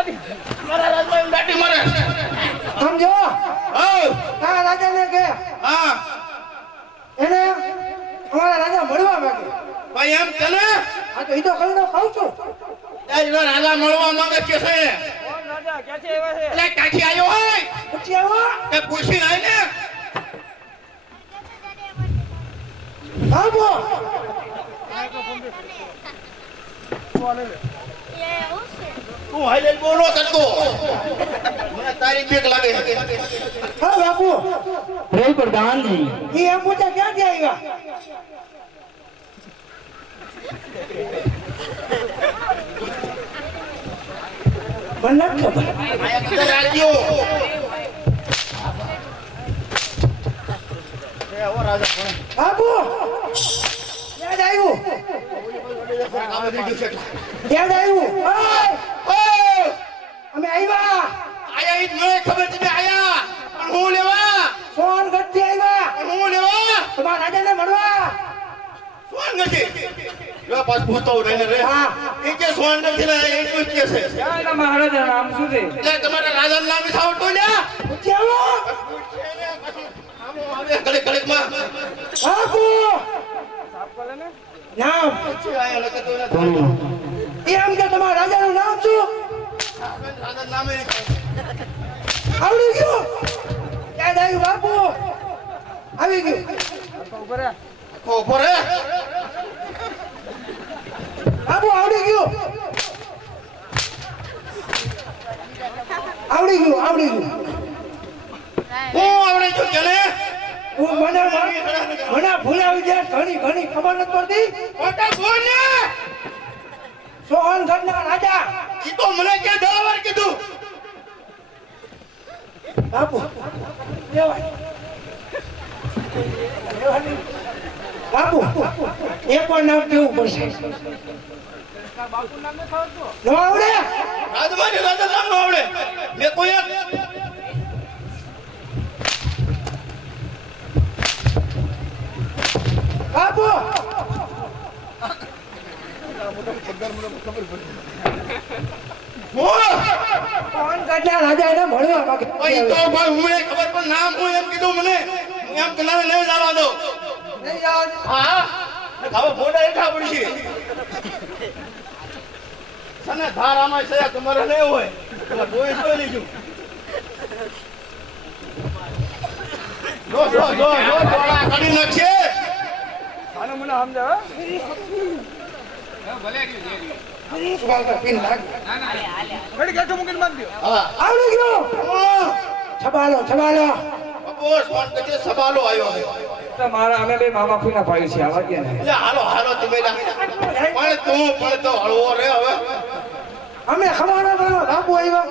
મારા રાજમાં દાટી મારે સમજો હા તારા રાજાને કે હા એને અમારા રાજા મળવા માંગે ભાઈ એમ તને આ તો ઈ તો કઈ કહું છું એનો રાજા મળવા માંગે કે છે કોણ રાજા ક્યાંથી આવ્યા છે? એટલે કાઠી આવ્યો હોય પૂછી આવો કે પૂછી આય ને આવો તું હાઈલે બોલો કરતો મને તારી બીક લાગે હા બાપુ રે પ્રધાનજી ઈ એમ પૂછે ક્યાંથી આવ્યા મને નથી ખબર આયા કદર રાજ્યો એ ઓ રાજા કોણ બાપુ યાદ આવ્યું આ બધું છે યાદ આવ્યું ઓય, ઓ અમે આવ્યા આયા ઈ મને ખબર તમે આયા પણ હું લેવા સોનગઢ થી આવ્યા પણ હું લેવા તમારા રાજાને મળવા સોન નથી લો પાસ પૂછતો રહીને રે હા. એ કે સોન નથી ને એ શું કે છે ક્યાં એના મહારાજા નામ શું છે? એટલે તમારા રાજાનું નામ થાવ તો લ્યા પૂછી આવો આવે ઘડીક ઘડીકમાં બાપુ સાફ કરે ને? નામ આયા લખે તો એના એમ કે તમારા રાજાનું નામ શું રાજાનું નામે આવડી ગયું યાદ આવ્યું બાપુ આવી ગયું ઉભો રહે. ઉપર હે બાપુ આવડી ગયું આવડી ગયું આવડી ગયું હું આવડે છું કે ને હું મને ભૂલાવી જાય ઘણી ઘણી ખબર નથી પડતી કોટા બોલ ને સોહનગઢના રાજા ઈ તો મને કે દવાર કીધું બાપુ લેવાય લેવાની. બાપુ એક વાર નામ કેવું પડશે બાપુનું નામ નથી આવડતું? ન આવડે રાજમાની રાજા નામ નો આવડે મેં કોઈ એક બાપુ સોહનગઢના રાજા એને મળવા માંગે ભાઈ તો ભાઈ હું મને ખબર પણ નામ હું એમ કીધું મને હું એમ કે ના નહીં જવા દો નહીં જવા દે. હા ખાવા મોઢા હેઠા પડશે સને ધાર આમાં છે તમારે નહીં હોય તમે જોઈ લીધું જો થોડા કાઢી નાખશે આને મને સમજાવો, હો? ઘડીક હેઠું મૂકીને બાંધી દો. હા આવડી ગયું છબાલો છબાલો બપોર ફોન કરજે સવાલો આવ્યો છે તો મારા અમે બે મામા ફૂઈના ભાઈ છે, આવા ગયા ને. એટલે હાલો હાલો તમે પણ તું પણ તો હળવો રે હવે અમે ખવાના બનો બાપુ આવ્યા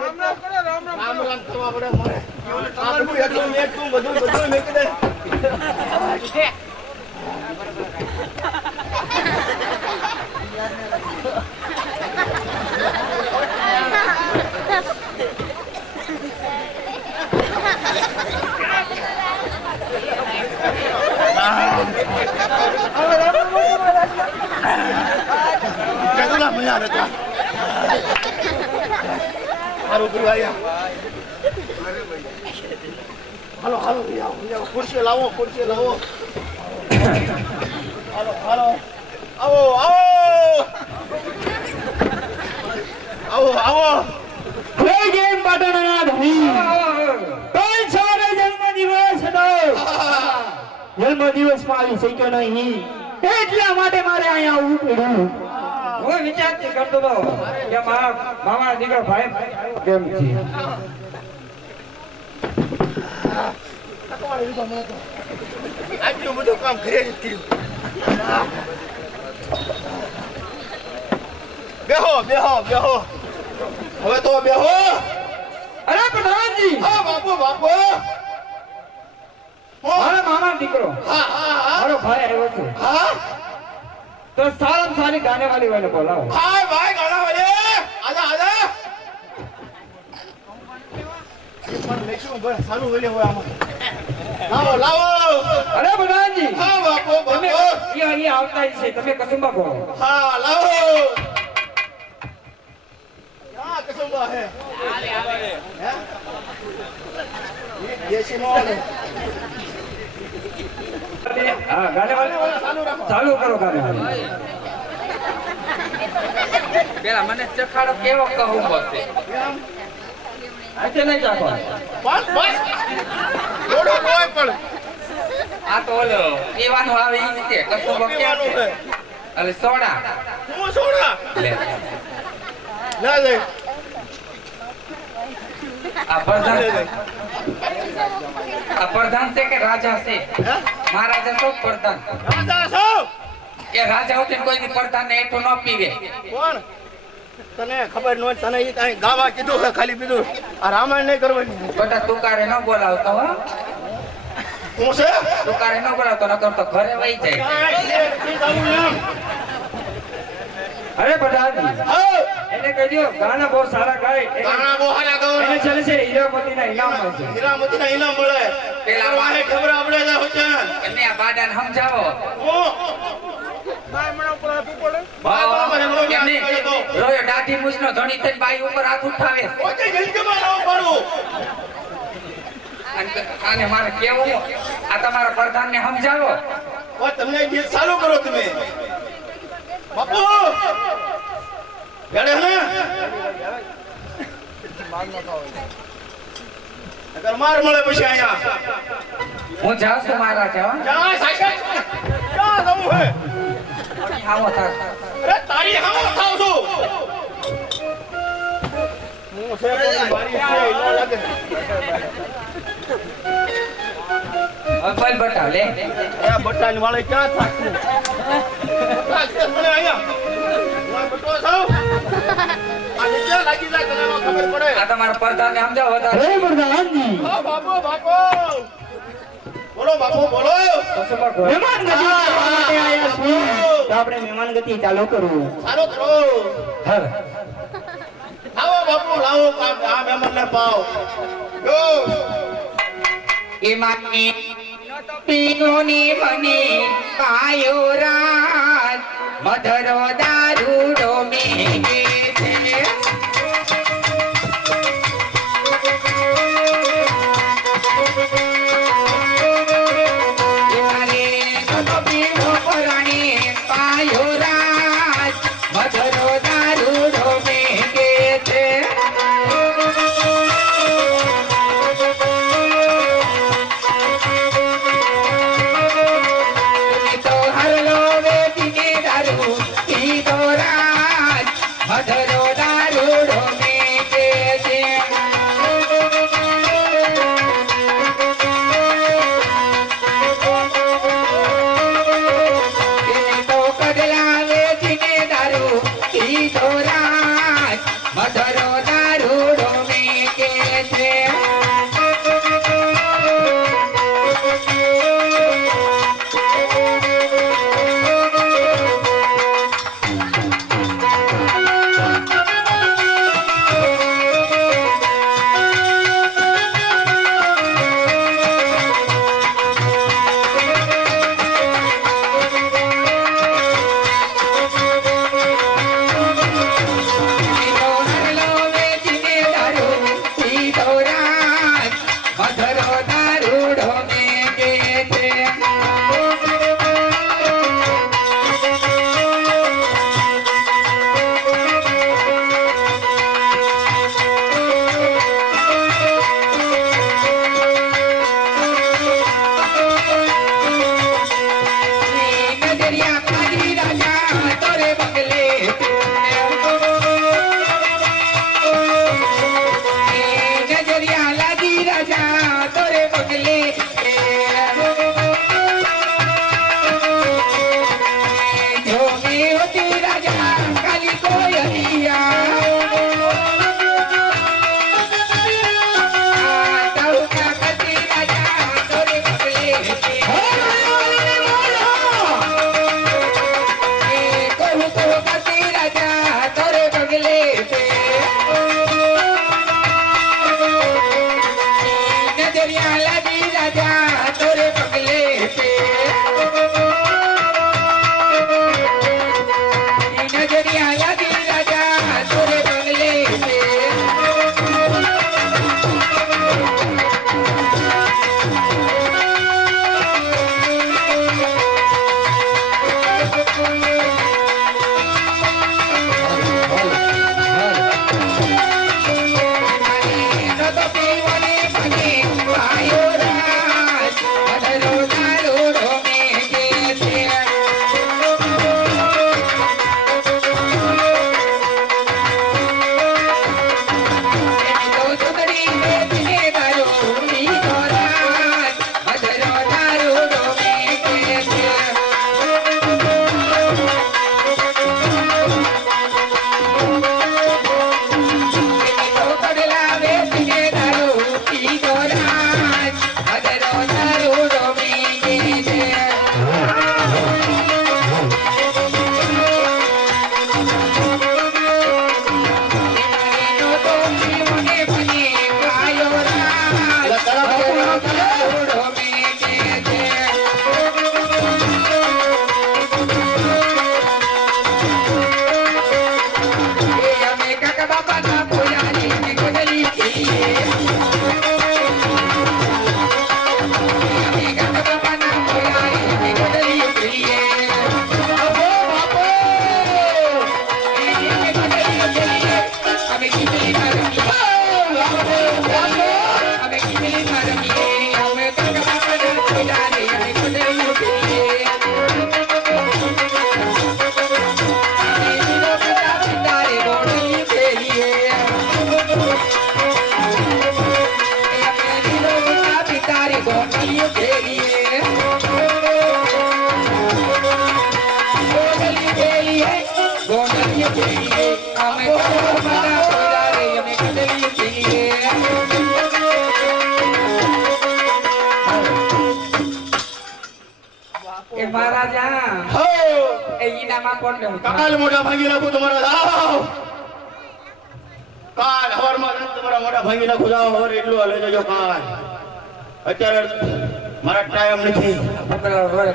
રામ રામ કરો, રામ રામ રામ કરો. રામ કરવા પડે મારે આ બધું એટલું મેકતું બધું મેકી દે કેટલા મજા હતા મારું ગુરુ આયા હાલો હાલો આવો ખુરશી લાવો હાલો હાલો આવો જય જય પાટણના ધણી કાલ સવારે જન્મદિવસ હતો જન્મદિવસમાં આવી શક્યો નહીં એટલા માટે મારે અહીંયા આવવું પડ્યું હું વિચારતી કરતો હતો કે મારા મામાનો દીકરો ભાઈ કેમ છે. આટલું બધું કામ ઘરે જ કર્યું બેહો હવે તો બેહો અરે પ્રધાનજી, હા બાપુ મારા મામાનો દીકરો હા મારો ભાઈ આવ્યો છે, તો સારામાં સારી ગાને વાળી વાળને બોલાવો. હાય ભાઈ ગાના વાલે આજા પણ લેશું ભાઈ સારું વેલે હોય આમાં લાવો અરે પ્રધાનજી, હા બાપુ તમે અહીંયા આવતા જ છે, તમે કસુંબા કહો. હા લાવો કેવા હે હે? દેશી નો આવે. હા ગાને વાલે ચાલુ રાખો. ચાલુ કરો ગાને વાલે. પેલા મને ચખાડો કેવો કહું બસે કેમ? આજે નહીં ચાખો. બસ બસ થોડું કોઈ પણ આ તો ઓલો પીવાનું આવે ઈ છે કશું કેમ પીવાનું છે છે. અલે સોડા હું સોડા લે ના લે આ પ્રધાન આ પ્રધાન છે કે રાજા છે હે? મહારાજા તો પ્રધાન રાજા છો એ રાજા ઉઠીને કોઈ દી પ્રધાન ને એટલું ન પીવે કોણ તને ખબર ન હોય તને ઈ કાંઈ ગાવા કીધું છે ખાલી બીજું આ રામાયણ નહીં કરવાની બેટા તુકારે ન બોલાવતો હો હું છે તુકારે ન બોલાવતો નકર તો ઘરે વહી જાય કાંઈ છે, નથી જવું એમ. અરે પ્રધાનજી હા, એને કહી દો ગાના બહુ સારા ગાય એને- ગાણા બહુ હારા ગાવ. એને ચાલે છે હીરામતીના ઇનામ મળશે. હીરામતીના ઇનામ મળે. પેલા વાહે ખબર આપણે જ હોય છે. એમને આ બાડાને સમજાવો હું એમને રોયો દાઢી મૂછનો ધણી થઈને બાઈ ઉપર હાથ ઉઠાવે પોતે જિંદગીમાં ન પાડું. અને મારે કેવું આ તમારા પ્રધાનને સમજાવો હવે તમને ગીત ચાલુ કરો તમે બાપુ હેડે ને અગર માર મળે પછી અહીંયા હું જાઉં છું મહારાજા હો. ક્યાં સાહેબ ક્યાં જવું હે આવો થાક. અરે તારી હામો થાવ છું હું છે કોઈ મારી છે ન લાગે હવે બલ બતાવ લે અરે બટાની વાળે ક્યાં થાકું થાકશે મને અહીંયા હું બટો છું આ ક્યાં લાગી જાય તને ન ખબર પડે આ તમારા પ્રધાનને સમજાવો વધારે. હે પ્રધાનજી ઓ બાપુ બાપુ બોલો બાપુ બોલો કશુંમાં ઘર- મહેમાન ગતિ કરવા માટે આયા છીએ તો આપણે મહેમાન ગતિ ચાલુ કરવું સારો કરો હર. લાવો બાપુ લાવો આ મહેમાનને પાવ જો એમાં પીનોની મની પાયો રાત મધરો દારૂડો મેઘે છે મારે તો પીનો પરાણી પાયો રાત મધરો દારૂડો મેઘે છે તો હરલો વેચીને દારૂ પીધો રાત મધરો દારૂડો મેઘે છે તો કડલા વેચીને દારૂ પીધો રાત મધરો દારૂડો મેઘે છે પીધો હરલો વેચીને દારૂ પીધો રાત મધરો દારૂડો મેઘે છે નજરિયા કાઢી રાજા તોરે બંગલે નજરિયા લાગી રાજા તોરે બંગલે જો મેં હોતી રાજા કાલી કોઈ નજરિયા લાગી રાજા તોરે પગલે છે નજરિયા લાગી રાજા તોરે પગલે છે ઇનામ આપો એટલે હું કાલ મોઢા ભાંગી નાખું તમારા જાઓ. કાલ હવારમાં તમારા મોઢા ભાંગી નાખું જાઓ. હવાર એટલું લઈ જજો કાલ. અત્યારે મારા ટાઈમ નથી.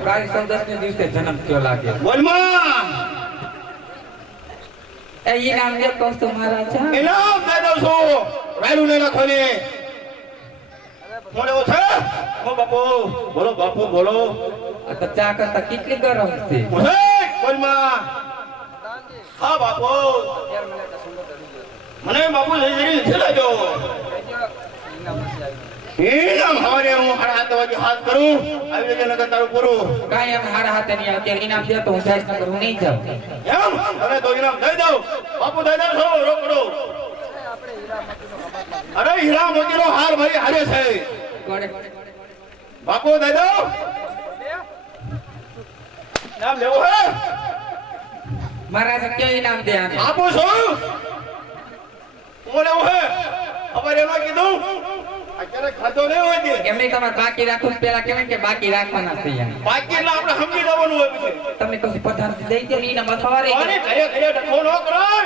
કાળી ચૌદસ ને દિવસે જન્મ થયો લાગે. બોલમાં એ ઇનામ દે કહું તો મહારાજા. ઇનામ દઈ દઉં છું. રાયડું નહીં નાખવાની. મોડે છે ઓ બાપુ બોલો બાપુ બોલો. આ તો ચા કરતા કેટલી ગરમ છે. બોલમાં હા બાપુ મને બાપુ લઈ જઈ લેજો. ઇનામ હવારે હું 7:30 વાગે હાથ કરું આવી જજે નકર તારું પૂરું. કાંઈ એમ હારા હાથે નહીં અત્યારે ઇનામ દે તો હું જાય નકર હું નહીં જાઉં. એમ તને તો ઇનામ દઈ દઉં. બાપુ દઈ દઉં છો રોકડો. અરે હીરા મોતીનો હાર ભાઈ હારે છે. બાપુ દઈ દઉં. નામ લેવું હે મહારાજા કયો ઇનામ દે આને? આપું છું. હું લેવું હે ખબર એમાં કીધું અત્યારે ખાધો નહીં હોય કે એમ નહીં તમે બાકી રાખો ને પેલા કહેવાય કે બાકી રાખવાના છે એમ. બાકી એટલે આપણે સમજી જવાનું હોય પછી. તમને કશું પધાર દઈ દો ને ઇનામ સવારે કોને ઘરે ઘરે ડખો ન કરાય.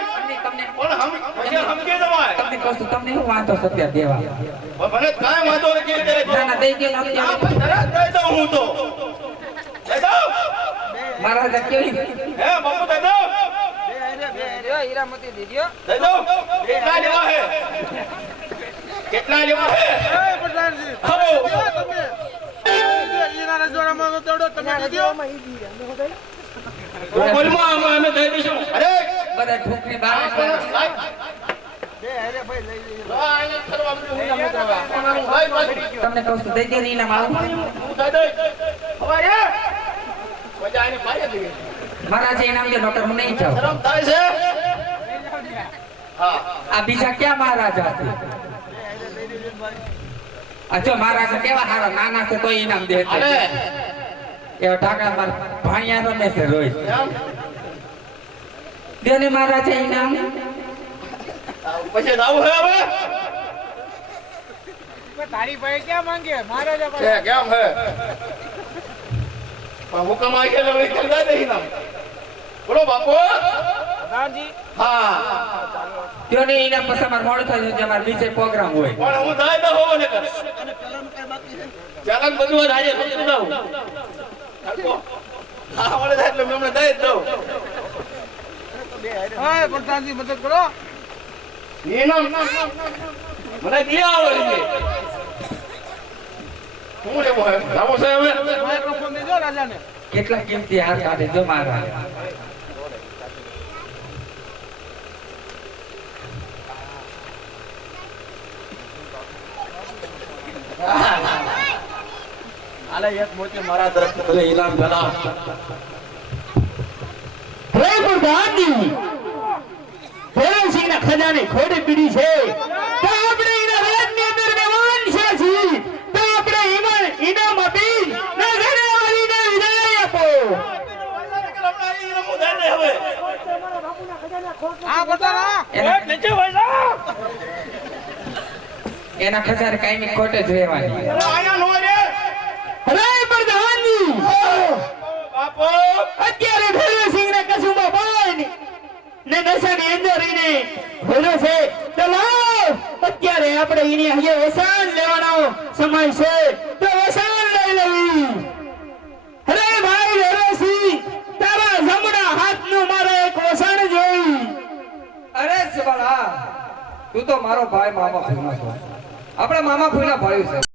તમને પણ પછી સમજી જવાય. તમને કશું તમને શું વાંધો છે અત્યારે દેવા? મને કાંઈ વાંધો નથી અત્યારે. ના ના દઈ દો ને હા, અત્યારે. પણ તરત દઈ દઉં હું તો. દઈ દઉં. મહારાજા કેવી હે બાપુ દઈ દઉં. હીરામતી દીધો દઈ દઉં. કેટલા લેવા હે કેટલા લેવા હે પ્રધાનજી ખરો. તમે હીરાના જોડામાં તોડો તમે દીધો બોલમાં અમે દઈ દઈશું. અરે બધા ઠોકરી બહાર આ નીકળે. બે અરે ભાઈ લઈ લઈ આને કરવા મને હું નથી કરવા. કોનાનું ભાઈ પાછળ. તમને કહું છું દઈ દો ને ઇનામ આવો. હું દઈ દઈશ. ખબર હે મજા આને પાડે દઈએ. મહારાજા ઇનામ દે નકર હું નહીં જાઉં. શરમ થાય છે. હા આ બીજા ક્યાં મહારાજા છે? આ જો મહારાજા કેવા હારા નાના છે તો ઇનામ દે છે. અરે એવા ઢાકણા માર ભાણિયા રમે છે રોજ. એમ દે ને મહારાજા ઇનામ. પછી જાવું હે હવે તારી ભાઈ ક્યાં માંગે મહારાજા કે કેમ હે પણ હુકમ આવી ગયો હવે ચલતા નહીં નામ. બોલો બાપુ. પ્રધાનજી હા દે ને ઇનામ પછી અમારે મોડું થાય છે અમારે બીજે પ્રોગ્રામ હોય. પણ હું દઈ દઉં હોવો ને કર ચાલન બધું જ આજે સમજી દઉં. હા મળે થાય એટલે મેં હમણાં દઈ જ દઉં. હા પ્રધાનજી મદદ કરો ઇનામ મને ક્યાં આવડે છે. શું લેવું હે લાવો છે હવે માઇક્રોફોન દેજો રાજાને કેટલા કિંમતી હાર કાઢે જો મારા. આલે એક મોતી મારા તરફથી ભલે ઇનામ ભલા. હે પ્રધાનજી ભૈરવસિંહના ખજાને ખોડે પીડી છે તો આપણે એના રાજની અંદર મહેમાન છે છી તો આપણે ઇનામ આપી ને ઘરે આવીને વિદાય આપો. હા પ્રધાન એના ખજાને કાયમી ખોટે જ રહેવાની. અરે પ્રધાનજી અત્યારે ભૈરવસિંહના કસુમાં પાણી ને નશાની અંદર રહીને ભર્યો છે તો લાવ અત્યારે આપણે એની અહીંયા વસાણ લેવાનો સમય છે તો વસાણ લઈ લેવી. અરે ભાઈ ભૈરવસિંહ તારા જમણા હાથનું મારે એક વસાણ જોઈ. અરે સવાલા તું તો મારો ભાઈ મામા ફૂલનો છો. આપણે મામા ફૂલના ભાઈ છે.